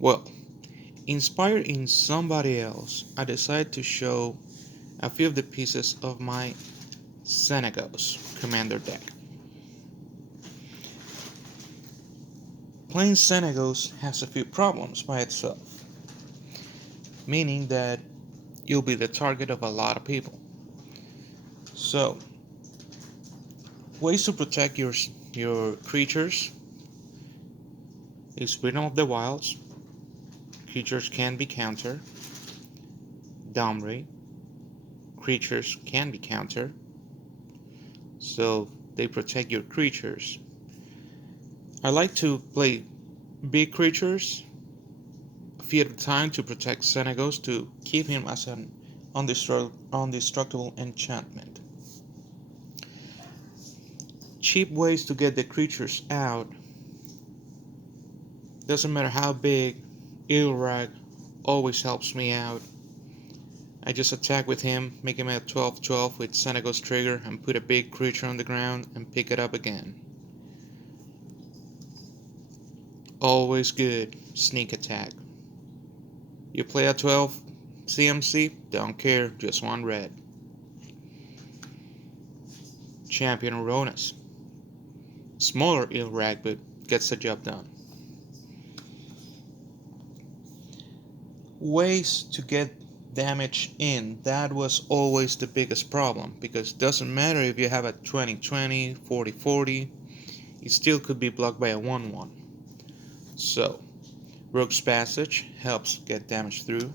Well, inspired in somebody else, I decided to show a few of the pieces of my Xenagos commander deck. Playing Xenegos has a few problems by itself, meaning that you'll be the target of a lot of people. So, ways to protect your creatures is Freedom of the Wilds. Creatures can be countered. Domri. Creatures can be countered. So they protect your creatures. I like to play big creatures a few at a time to protect Xenagos to keep him as an undestructible enchantment. Cheap ways to get the creatures out. Doesn't matter how big, Ilrag always helps me out. I just attack with him, make him a 12/12 with Xenagos trigger, and put a big creature on the ground and pick it up again. Always good. Sneak attack. You play a 12 CMC? Don't care, just one red. Champion Uranus. Smaller Ilrag, but gets the job done. Ways to get damage in. That was always the biggest problem, because it doesn't matter if you have a 20/20, 40/40, it still could be blocked by a 1/1. So, Rogue's Passage helps get damage through.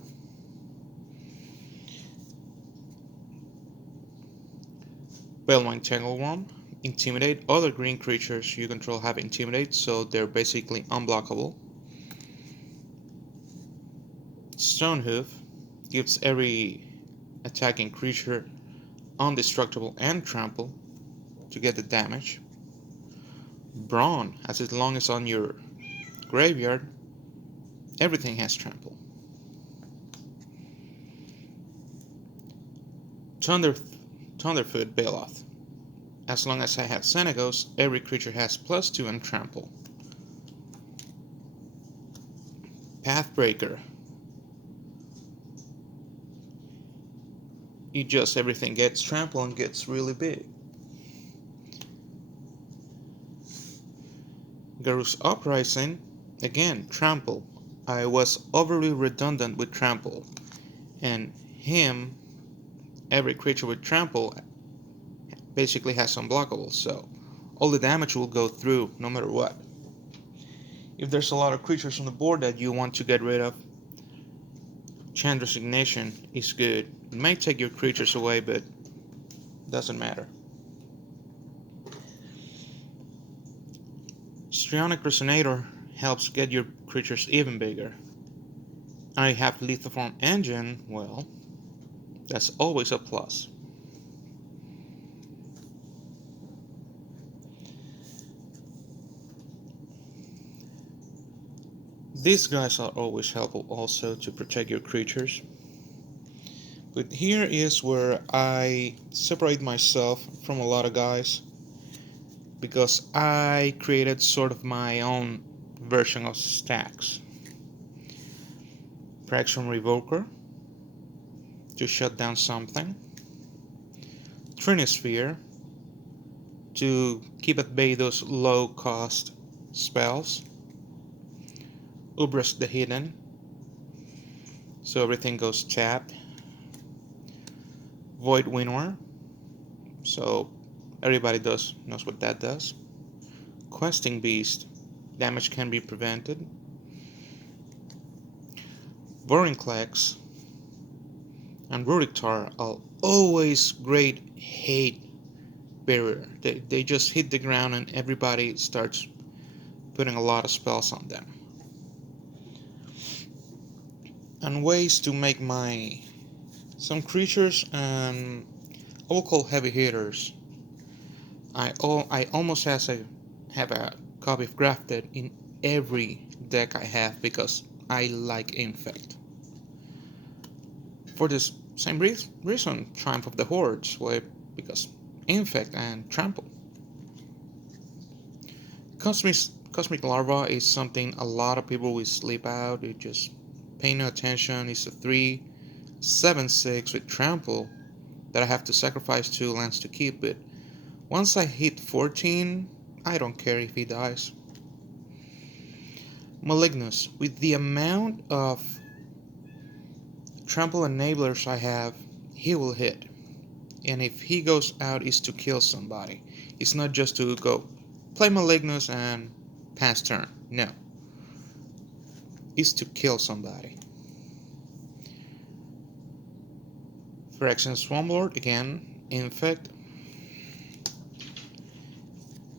Belmine Tangleworm. Intimidate. Other green creatures you control have Intimidate, so they're basically unblockable. Stonehoof gives every attacking creature Undestructible and Trample to get the damage. Brawn, as long as on your graveyard, everything has Trample. Thunderfoot Bailoff. As long as I have Xenagos, every creature has +2 and Trample. Pathbreaker. Everything gets Trample and gets really big. Garrus Uprising. Again, Trample. I was overly redundant with Trample. And him, every creature with Trample basically has unblockable, so all the damage will go through no matter what. If there's a lot of creatures on the board that you want to get rid of, Chant Resignation is good. It may take your creatures away, but doesn't matter. Strionic Resonator helps get your creatures even bigger. I have Lithoform Engine, well, that's always a plus. These guys are always helpful also to protect your creatures. But here is where I separate myself from a lot of guys, because I created sort of my own version of stacks. Fraction Revoker to shut down something. Trinisphere to keep at bay those low cost spells. Ubris the Hidden, so everything goes tapped. Void Winnower, so everybody knows what that does. Questing Beast, damage can be prevented. Vorinclex and Ruriktar are always great hate barrier. They just hit the ground and everybody starts putting a lot of spells on them. And ways to make some creatures, and I will call heavy hitters. I almost have a copy of Grafted in every deck I have, because I like Infect. For this same reason, Triumph of the Hordes, because Infect and Trample. Cosmic Larva is something a lot of people will sleep out. It just pay no attention. It's a 3/7/6 with trample that I have to sacrifice 2 lands to keep it. Once I hit 14, I don't care if he dies. Malignus, with the amount of trample enablers I have, he will hit. And if he goes out, it's to kill somebody. It's not just to go play Malignus and pass turn. No. It's to kill somebody. Phyrexian Swarmlord, again, Infect.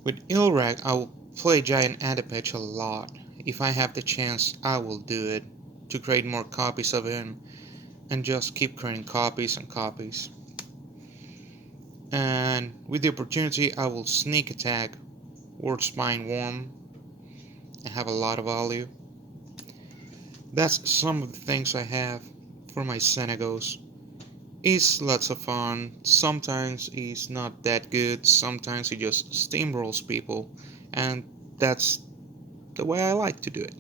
With Ilrak, I will play Giant Adipech a lot. If I have the chance, I will do it to create more copies of him and just keep creating copies and copies. And with the opportunity, I will sneak attack Word Spine Worm and have a lot of value. That's some of the things I have for my Xenagos. It's lots of fun. Sometimes it's not that good. Sometimes it just steamrolls people, and that's the way I like to do it.